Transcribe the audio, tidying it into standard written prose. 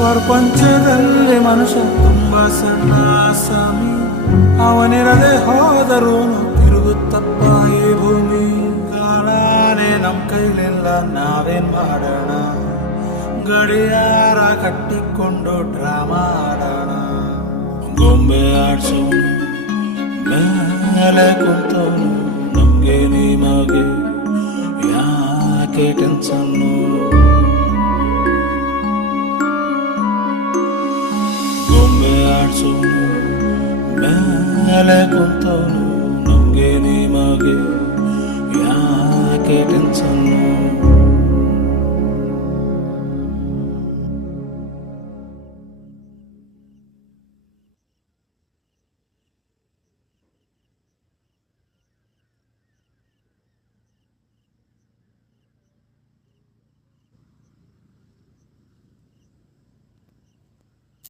ಪ್ರಪಂಚದಲ್ಲಿ ಮನುಷ್ಯ ತುಂಬ ಸಣ್ಣ ಸ್ವಾಮಿ, ಅವನಿರದೆ ಹೋದರೂನು ತಿರುಗುತ್ತಪ್ಪ ಈ ಭೂಮಿ. ಕಾಲಾನೆ ನಮ್ ಕೈಲಿಲ್ಲ, ನಾವೇನ್ ಮಾಡೋಣ? ಗಡಿಯಾರ ಕಟ್ಟಿಕೊಂಡು ಡ್ರಾಮಾ ಆಡೋಣ. ಗೊಂಬೆ ಆಡ್ಸೋನು ಮೇಲೆ ಕುಂತವನು, ನಮ್ಗೆ ನಿಮಗೆ ಯಾಕೆ ಟೆನ್ಷನ್ನು? ಗೊಂಬೆ ಆಡ್ಸೋನು ಮೇಲೆ ಕುಂತವನು, ನಮ್ಗೆ ನಿಮಗೆ ಯಾಕೆ ಟೆನ್ಷನ್ನು?